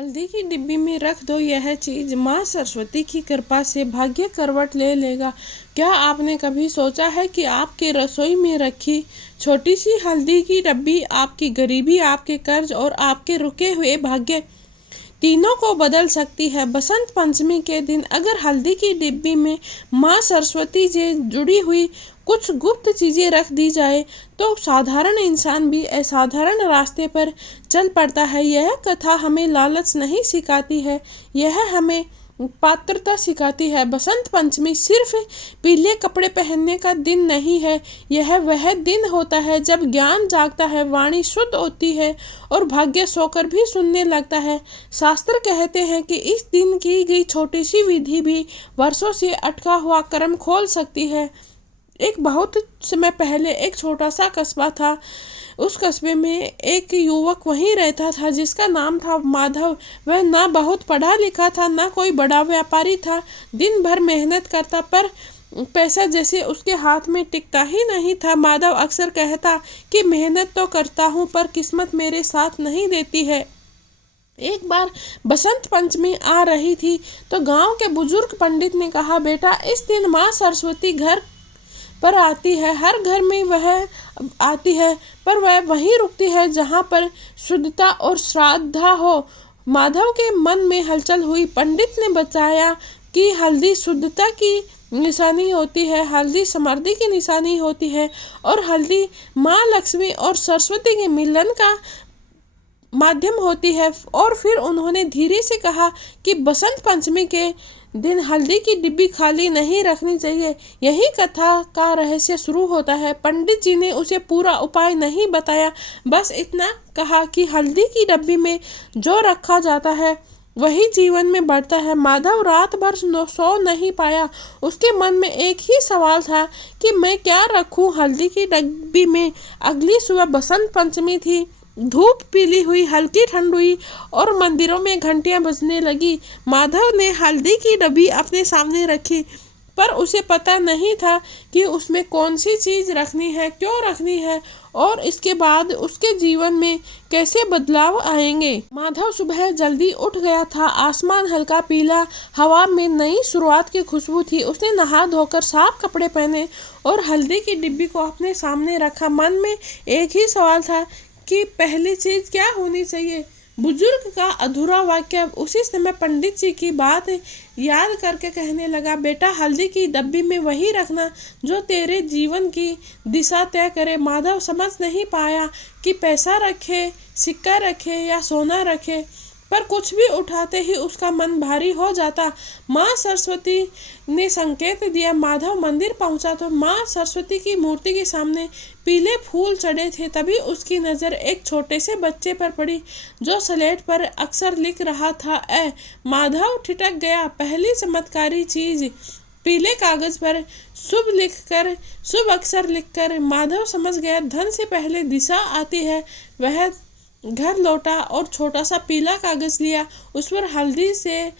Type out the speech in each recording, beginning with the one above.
हल्दी की डिब्बी में रख दो यह चीज, माँ सरस्वती की कृपा से भाग्य करवट ले लेगा। क्या आपने कभी सोचा है कि आपके रसोई में रखी छोटी सी हल्दी की डब्बी आपकी गरीबी, आपके कर्ज और आपके रुके हुए भाग्य तीनों को बदल सकती है। बसंत पंचमी के दिन अगर हल्दी की डिब्बी में माँ सरस्वती से जुड़ी हुई कुछ गुप्त चीजें रख दी जाए तो साधारण इंसान भी असाधारण रास्ते पर चल पड़ता है। यह कथा हमें लालच नहीं सिखाती है, यह हमें पात्रता सिखाती है। बसंत पंचमी सिर्फ पीले कपड़े पहनने का दिन नहीं है, यह वह दिन होता है जब ज्ञान जागता है, वाणी शुद्ध होती है और भाग्य सोकर भी सुनने लगता है। शास्त्र कहते हैं कि इस दिन की गई छोटी सी विधि भी वर्षों से अटका हुआ कर्म खोल सकती है। एक बहुत समय पहले एक छोटा सा कस्बा था। उस कस्बे में एक युवक वहीं रहता था जिसका नाम था माधव। वह ना बहुत पढ़ा लिखा था, ना कोई बड़ा व्यापारी था। दिन भर मेहनत करता पर पैसा जैसे उसके हाथ में टिकता ही नहीं था। माधव अक्सर कहता कि मेहनत तो करता हूँ पर किस्मत मेरे साथ नहीं देती है। एक बार बसंत पंचमी आ रही थी तो गांव के बुजुर्ग पंडित ने कहा, बेटा इस दिन माँ सरस्वती घर पर आती है। हर घर में वह आती है पर वह वहीं रुकती है जहाँ पर शुद्धता और श्रद्धा हो। माधव के मन में हलचल हुई। पंडित ने बताया कि हल्दी शुद्धता की निशानी होती है, हल्दी समृद्धि की निशानी होती है और हल्दी माँ लक्ष्मी और सरस्वती के मिलन का माध्यम होती है। और फिर उन्होंने धीरे से कहा कि बसंत पंचमी के दिन हल्दी की डिब्बी खाली नहीं रखनी चाहिए। यही कथा का रहस्य शुरू होता है। पंडित जी ने उसे पूरा उपाय नहीं बताया, बस इतना कहा कि हल्दी की डिब्बी में जो रखा जाता है वही जीवन में बढ़ता है। माधव रात भर सो नहीं पाया। उसके मन में एक ही सवाल था कि मैं क्या रखूं हल्दी की डिब्बी में। अगली सुबह बसंत पंचमी थी। धूप पीली हुई, हल्की ठंड हुई और मंदिरों में घंटियां बजने लगी। माधव ने हल्दी की डब्बी अपने सामने रखी पर उसे पता नहीं था कि उसमें कौन सी चीज रखनी है, क्यों रखनी है और इसके बाद उसके जीवन में कैसे बदलाव आएंगे। माधव सुबह जल्दी उठ गया था। आसमान हल्का पीला, हवा में नई शुरुआत की खुशबू थी। उसने नहा धोकर साफ कपड़े पहने और हल्दी की डिब्बी को अपने सामने रखा। मन में एक ही सवाल था कि पहली चीज क्या होनी चाहिए। बुजुर्ग का अधूरा वाक्य उसी समय पंडित जी की बात याद करके कहने लगा, बेटा हल्दी की डब्बी में वही रखना जो तेरे जीवन की दिशा तय करे। माधव समझ नहीं पाया कि पैसा रखे, सिक्का रखे या सोना रखे, पर कुछ भी उठाते ही उसका मन भारी हो जाता। माँ सरस्वती ने संकेत दिया। माधव मंदिर पहुंचा तो माँ सरस्वती की मूर्ति के सामने पीले फूल चढ़े थे। तभी उसकी नज़र एक छोटे से बच्चे पर पड़ी जो स्लेट पर अक्षर लिख रहा था। माधव ठिठक गया। पहली चमत्कारी चीज पीले कागज पर शुभ अक्षर लिखकर माधव समझ गया धन से पहले दिशा आती है। वह घर लौटा और छोटा सा पीला कागज लिया। उस पर हल्दी से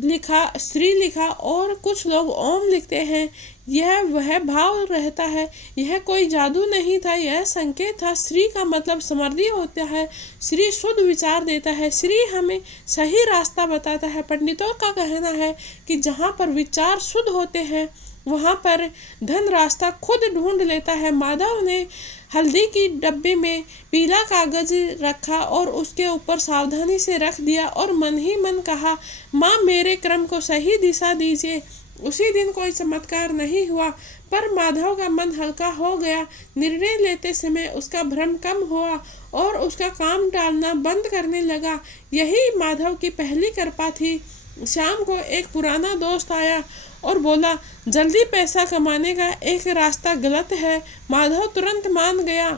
लिखा श्री लिखा और कुछ लोग ओम लिखते हैं। यह वह भाव रहता है। यह कोई जादू नहीं था, यह संकेत था। श्री का मतलब समृद्धि होता है। श्री शुद्ध विचार देता है। श्री हमें सही रास्ता बताता है। पंडितों का कहना है कि जहाँ पर विचार शुद्ध होते हैं वहाँ पर धन रास्ता खुद ढूंढ लेता है। माधव ने हल्दी की डब्बे में पीला कागज रखा और उसके ऊपर सावधानी से रख दिया और मन ही मन कहा, माँ मेरे क्रम को सही दिशा दीजिए। उसी दिन कोई चमत्कार नहीं हुआ पर माधव का मन हल्का हो गया। निर्णय लेते समय उसका भ्रम कम हुआ और उसका काम टालना बंद करने लगा। यही माधव की पहली कृपा थी। शाम को एक पुराना दोस्त आया और बोला, जल्दी पैसा कमाने का एक रास्ता गलत है। माधव तुरंत मान गया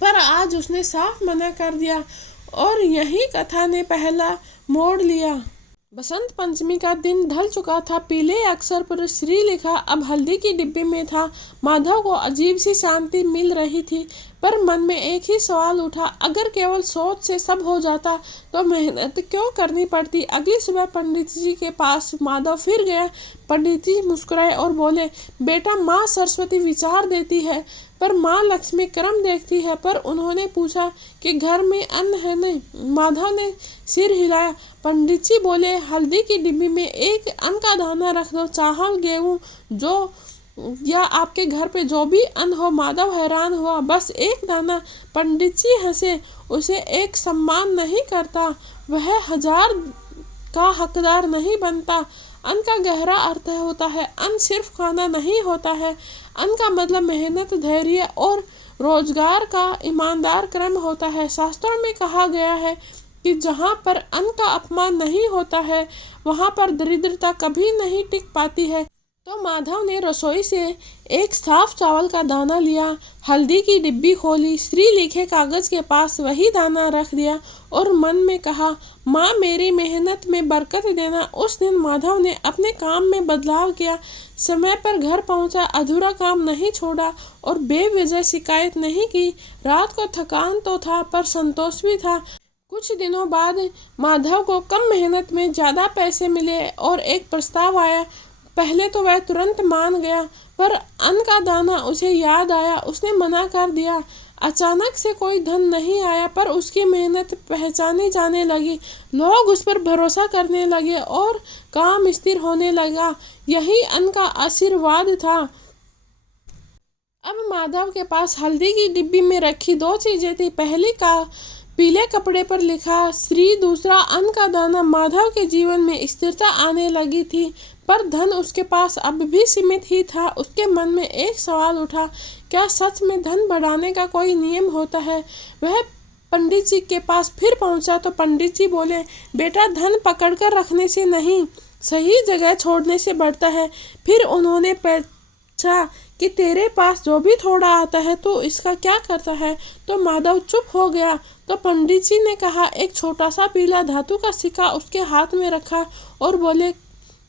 पर आज उसने साफ मना कर दिया और यही कथा ने पहला मोड़ लिया। बसंत पंचमी का दिन ढल चुका था। पीले अक्षर पर श्री लिखा अब हल्दी की डिब्बी में था। माधव को अजीब सी शांति मिल रही थी पर मन में एक ही सवाल उठा, अगर केवल सोच से सब हो जाता तो मेहनत क्यों करनी पड़ती। अगली सुबह पंडित जी के पास माधव फिर गया। पंडित जी मुस्कुराए और बोले, बेटा, माँ सरस्वती विचार देती है पर माँ लक्ष्मी क्रम देखती है। पर उन्होंने पूछा कि घर में अन्न है नहीं। माधव ने सिर हिलाया। पंडित जी बोले, हल्दी की डिब्बी में एक अन्न का दाना रख दो, चावल गेहूं जो या आपके घर पे जो भी अन्न हो। माधव हैरान हुआ, बस एक दाना। पंडित जी हंसे, उसे एक सम्मान नहीं करता, वह 1000 का हकदार नहीं बनता। अन्न का गहरा अर्थ होता है, अन्न सिर्फ खाना नहीं होता है। अन्न का मतलब मेहनत, धैर्य और रोजगार का ईमानदार क्रम होता है। शास्त्रों में कहा गया है कि जहाँ पर अन्न का अपमान नहीं होता है वहाँ पर दरिद्रता कभी नहीं टिक पाती है। तो माधव ने रसोई से एक साफ चावल का दाना लिया, हल्दी की डिब्बी खोली, श्री लिखे कागज के पास वही दाना रख दिया और मन में कहा, माँ मेरी मेहनत में बरकत देना। उस दिन माधव ने अपने काम में बदलाव किया, समय पर घर पहुंचा, अधूरा काम नहीं छोड़ा और बेवजह शिकायत नहीं की। रात को थकान तो था पर संतोष भी था। कुछ दिनों बाद माधव को कम मेहनत में ज्यादा पैसे मिले और एक प्रस्ताव आया। पहले तो वह तुरंत मान गया, पर अन्न का दाना उसे याद आया, उसने मना कर दिया। अचानक से कोई धन नहीं आया पर उसकी मेहनत पहचानी जाने लगी, लोग उस पर भरोसा करने लगे और काम स्थिर होने लगा। यही अन्न का आशीर्वाद था। अब माधव के पास हल्दी की डिब्बी में रखी 2 चीजें थी। पहली का पीले कपड़े पर लिखा श्री, दूसरा अन्न का दाना। माधव के जीवन में स्थिरता आने लगी थी, पर धन उसके पास अब भी सीमित ही था। उसके मन में एक सवाल उठा, क्या सच में धन बढ़ाने का कोई नियम होता है। वह पंडित जी के पास फिर पहुंचा तो पंडित जी बोले, बेटा, धन पकड़कर रखने से नहीं, सही जगह छोड़ने से बढ़ता है। फिर उन्होंने पूछा कि तेरे पास जो भी थोड़ा आता है तो इसका क्या करता है। तो माधव चुप हो गया। तो पंडित जी ने कहा, एक छोटा सा पीला धातु का सिक्का उसके हाथ में रखा और बोले,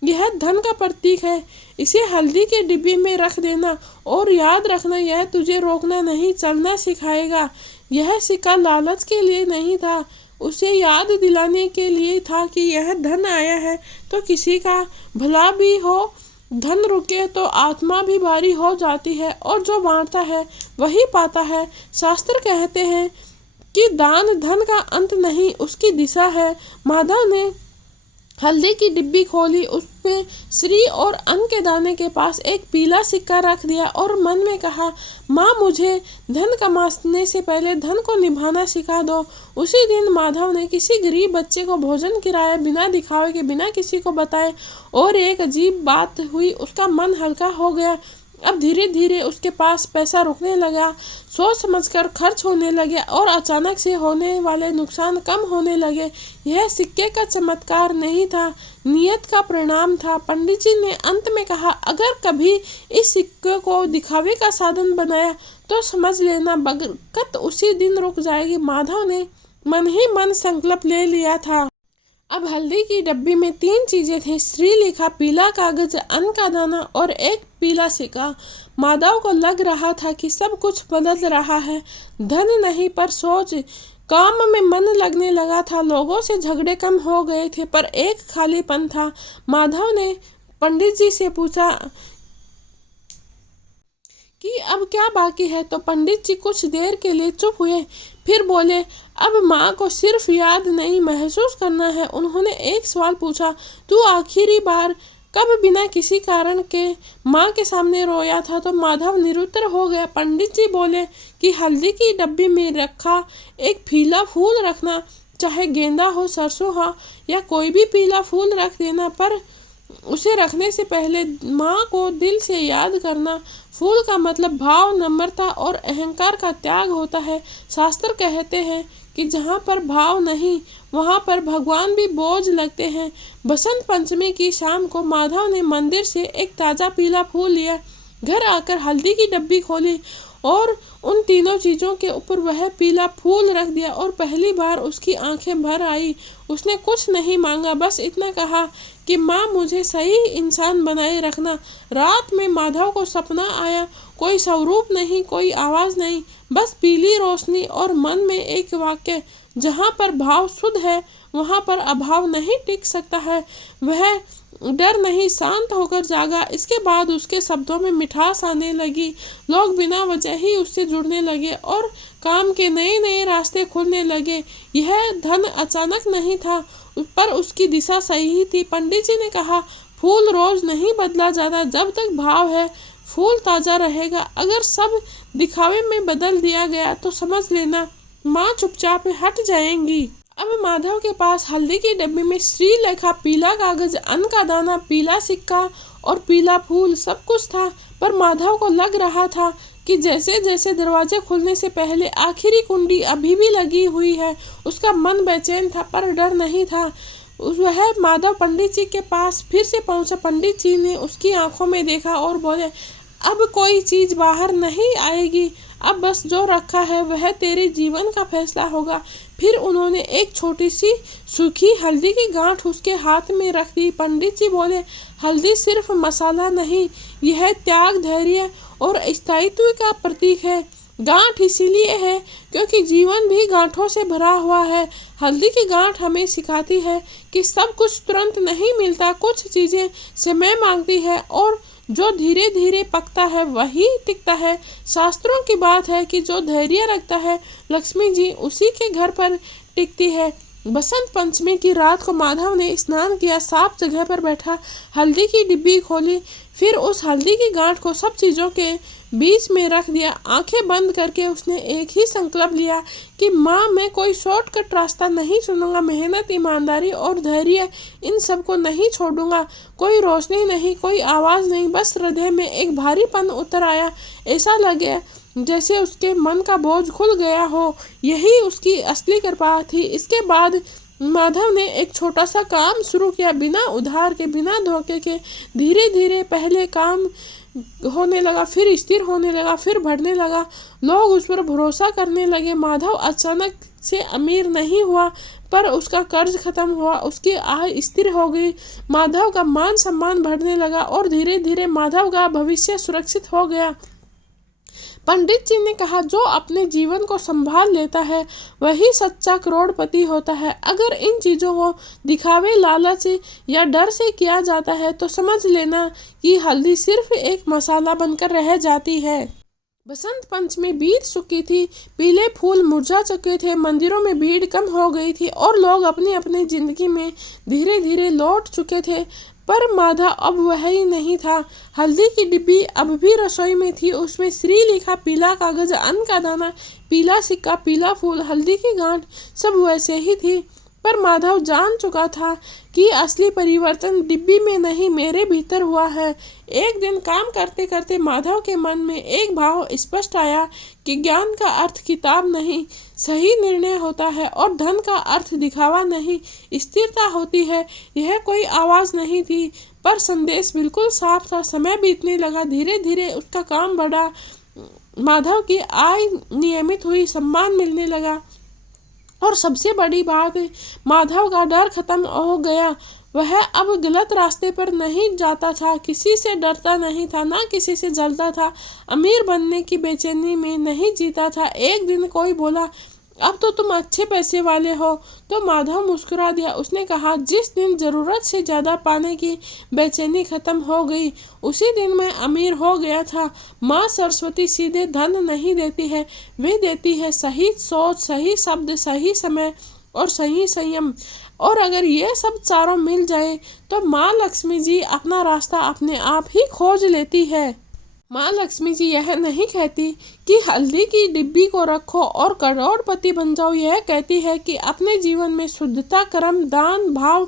यह धन का प्रतीक है, इसे हल्दी की डिब्बी में रख देना और याद रखना, यह तुझे रोकना नहीं, चलना सिखाएगा। यह सिक्का लालच के लिए नहीं था, उसे याद दिलाने के लिए था कि यह धन आया है तो किसी का भला भी हो। धन रुके तो आत्मा भी भारी हो जाती है और जो बांटता है वही पाता है। शास्त्र कहते हैं कि दान धन का अंत नहीं, उसकी दिशा है। माधव ने हल्दी की डिब्बी खोली, उसमें श्री और अन्न के दाने के पास एक पीला सिक्का रख दिया और मन में कहा, माँ मुझे धन कमाने से पहले धन को निभाना सिखा दो। उसी दिन माधव ने किसी गरीब बच्चे को भोजन कराया, बिना दिखावे के, बिना किसी को बताए। और एक अजीब बात हुई, उसका मन हल्का हो गया। अब धीरे धीरे उसके पास पैसा रुकने लगा, सोच समझकर खर्च होने लगे और अचानक से होने वाले नुकसान कम होने लगे। यह सिक्के का चमत्कार नहीं था, नियत का परिणाम था। पंडित जी ने अंत में कहा, अगर कभी इस सिक्के को दिखावे का साधन बनाया तो समझ लेना बरकत उसी दिन रुक जाएगी। माधव ने मन ही मन संकल्प ले लिया था। अब हल्दी की डब्बी में 3 चीजें थी, श्री लिखा, पीला कागज, अन्न का दाना और एक पीला सिक्का। माधव को लग रहा था कि सब कुछ बदल रहा है, धन नहीं पर सोच। काम में मन लगने लगा था, लोगों से झगड़े कम हो गए थे, पर एक खालीपन था। माधव ने पंडित जी से पूछा कि अब क्या बाकी है। तो पंडित जी कुछ देर के लिए चुप हुए, फिर बोले, अब माँ को सिर्फ याद नहीं, महसूस करना है। उन्होंने एक सवाल पूछा, तू आखिरी बार कब बिना किसी कारण के माँ के सामने रोया था। तो माधव निरुत्तर हो गया। पंडित जी बोले कि हल्दी की डब्बी में रखा एक पीला फूल रखना, चाहे गेंदा हो, सरसों हो या कोई भी पीला फूल रख देना, पर उसे रखने से पहले माँ को दिल से याद करना। फूल का मतलब भाव, नम्रता और अहंकार का त्याग होता है। शास्त्र कहते हैं कि जहाँ पर भाव नहीं वहाँ पर भगवान भी बोझ लगते हैं। बसंत पंचमी की शाम को माधव ने मंदिर से एक ताज़ा पीला फूल लिया, घर आकर हल्दी की डब्बी खोली और उन तीनों चीज़ों के ऊपर वह पीला फूल रख दिया और पहली बार उसकी आंखें भर आई। उसने कुछ नहीं मांगा, बस इतना कहा कि माँ मुझे सही इंसान बनाए रखना। रात में माधव को सपना आया, कोई स्वरूप नहीं, कोई आवाज़ नहीं, बस पीली रोशनी और मन में एक वाक्य, जहाँ पर भाव शुद्ध है वहाँ पर अभाव नहीं टिक सकता है। वह डर नहीं, शांत होकर जागा। इसके बाद उसके शब्दों में मिठास आने लगी। लोग बिना वजह ही उससे जुड़ने लगे और काम के नए नए रास्ते खुलने लगे। यह धन अचानक नहीं था, पर उसकी दिशा सही थी। पंडित जी ने कहा, फूल रोज नहीं बदला जाता, जब तक भाव है फूल ताजा रहेगा। अगर सब दिखावे में बदल दिया गया तो समझ लेना माँ चुपचाप हट जाएंगी। अब माधव के पास हल्दी की डब्बी में श्रीलेखा, पीला कागज, अन्न का दाना, पीला सिक्का और पीला फूल सब कुछ था। पर माधव को लग रहा था कि जैसे जैसे दरवाजे खुलने से पहले आखिरी कुंडी अभी भी लगी हुई है। उसका मन बेचैन था पर डर नहीं था। वह माधव पंडित जी के पास फिर से पहुंचा। पंडित जी ने उसकी आंखों में देखा और बोले, अब कोई चीज बाहर नहीं आएगी, अब बस जो रखा है वह तेरे जीवन का फैसला होगा। फिर उन्होंने एक छोटी सी सूखी हल्दी की गांठ उसके हाथ में रख दी। पंडित जी बोले, हल्दी सिर्फ मसाला नहीं, यह त्याग, धैर्य और स्थायित्व का प्रतीक है। गांठ इसीलिए है क्योंकि जीवन भी गांठों से भरा हुआ है। हल्दी की गांठ हमें सिखाती है कि सब कुछ तुरंत नहीं मिलता, कुछ चीजें समय मांगती है और जो धीरे धीरे पकता है वही टिकता है। शास्त्रों की बात है कि जो धैर्य रखता है लक्ष्मी जी उसी के घर पर टिकती है। बसंत पंचमी की रात को माधव ने स्नान किया, साफ जगह पर बैठा, हल्दी की डिब्बी खोली, फिर उस हल्दी की गांठ को सब चीज़ों के बीच में रख दिया। आंखें बंद करके उसने एक ही संकल्प लिया कि माँ, मैं कोई शॉर्टकट रास्ता नहीं चुनूंगा, मेहनत, ईमानदारी और धैर्य इन सब को नहीं छोड़ूंगा। कोई रोशनी नहीं, कोई आवाज़ नहीं, बस हृदय में एक भारीपन उतर आया। ऐसा लगे जैसे उसके मन का बोझ खुल गया हो। यही उसकी असली कृपा थी। इसके बाद माधव ने एक छोटा सा काम शुरू किया, बिना उधार के, बिना धोखे के। धीरे धीरे पहले काम होने लगा, फिर स्थिर होने लगा, फिर बढ़ने लगा। लोग उस पर भरोसा करने लगे। माधव अचानक से अमीर नहीं हुआ, पर उसका कर्ज खत्म हुआ, उसकी आय स्थिर हो गई, माधव का मान सम्मान बढ़ने लगा और धीरे धीरे माधव का भविष्य सुरक्षित हो गया। पंडित जी ने कहा, जो अपने जीवन को संभाल लेता है वही सच्चा करोड़पति होता है। अगर इन चीज़ों को दिखावे, लालच या डर से किया जाता है तो समझ लेना कि हल्दी सिर्फ एक मसाला बनकर रह जाती है। बसंत पंचमी बीत चुकी थी, पीले फूल मुरझा चुके थे, मंदिरों में भीड़ कम हो गई थी और लोग अपनी अपनी जिंदगी में धीरे धीरे लौट चुके थे। पर माधव अब वह ही नहीं था। हल्दी की डिब्बी अब भी रसोई में थी, उसमें श्रीलेखा, पीला कागज, अन्न का दाना, पीला सिक्का, पीला फूल, हल्दी की गांठ सब वैसे ही थी। पर माधव जान चुका था कि असली परिवर्तन डिब्बी में नहीं, मेरे भीतर हुआ है। एक दिन काम करते करते माधव के मन में एक भाव स्पष्ट आया कि ज्ञान का अर्थ किताब नहीं, सही निर्णय होता है, और धन का अर्थ दिखावा नहीं, स्थिरता होती है। यह कोई आवाज़ नहीं थी, पर संदेश बिल्कुल साफ था। समय बीतने लगा, धीरे धीरे उसका काम बढ़ा, माधव की आय नियमित हुई, सम्मान मिलने लगा और सबसे बड़ी बात, माधव का डर खत्म हो गया। वह अब गलत रास्ते पर नहीं जाता था, किसी से डरता नहीं था, ना किसी से जलता था, अमीर बनने की बेचैनी में नहीं जीता था। एक दिन कोई बोला, अब तो तुम अच्छे पैसे वाले हो, तो माधव मुस्कुरा दिया। उसने कहा, जिस दिन ज़रूरत से ज़्यादा पाने की बेचैनी खत्म हो गई उसी दिन मैं अमीर हो गया था। माँ सरस्वती सीधे धन नहीं देती है, वे देती है सही सोच, सही शब्द, सही समय और सही संयम। और अगर ये सब चारों मिल जाए तो माँ लक्ष्मी जी अपना रास्ता अपने आप ही खोज लेती है। माँ लक्ष्मी जी यह नहीं कहती कि हल्दी की डिब्बी को रखो और करोड़पति बन जाओ, यह कहती है कि अपने जीवन में शुद्धता, कर्म, दान, भाव,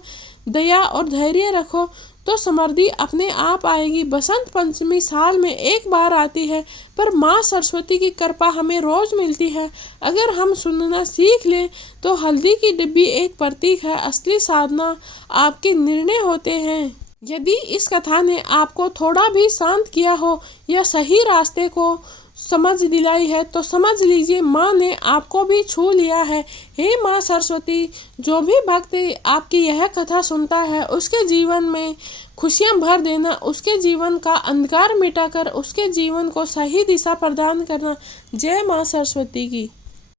दया और धैर्य रखो तो समृद्धि अपने आप आएगी। बसंत पंचमी साल में एक बार आती है, पर माँ सरस्वती की कृपा हमें रोज मिलती है। अगर हम सुनना सीख लें तो हल्दी की डिब्बी एक प्रतीक है, असली साधना आपके निर्णय होते हैं। यदि इस कथा ने आपको थोड़ा भी शांत किया हो या सही रास्ते को समझ दिलाई है तो समझ लीजिए माँ ने आपको भी छू लिया है। हे माँ सरस्वती, जो भी भक्त आपकी यह कथा सुनता है उसके जीवन में खुशियाँ भर देना, उसके जीवन का अंधकार मिटाकर उसके जीवन को सही दिशा प्रदान करना। जय माँ सरस्वती की।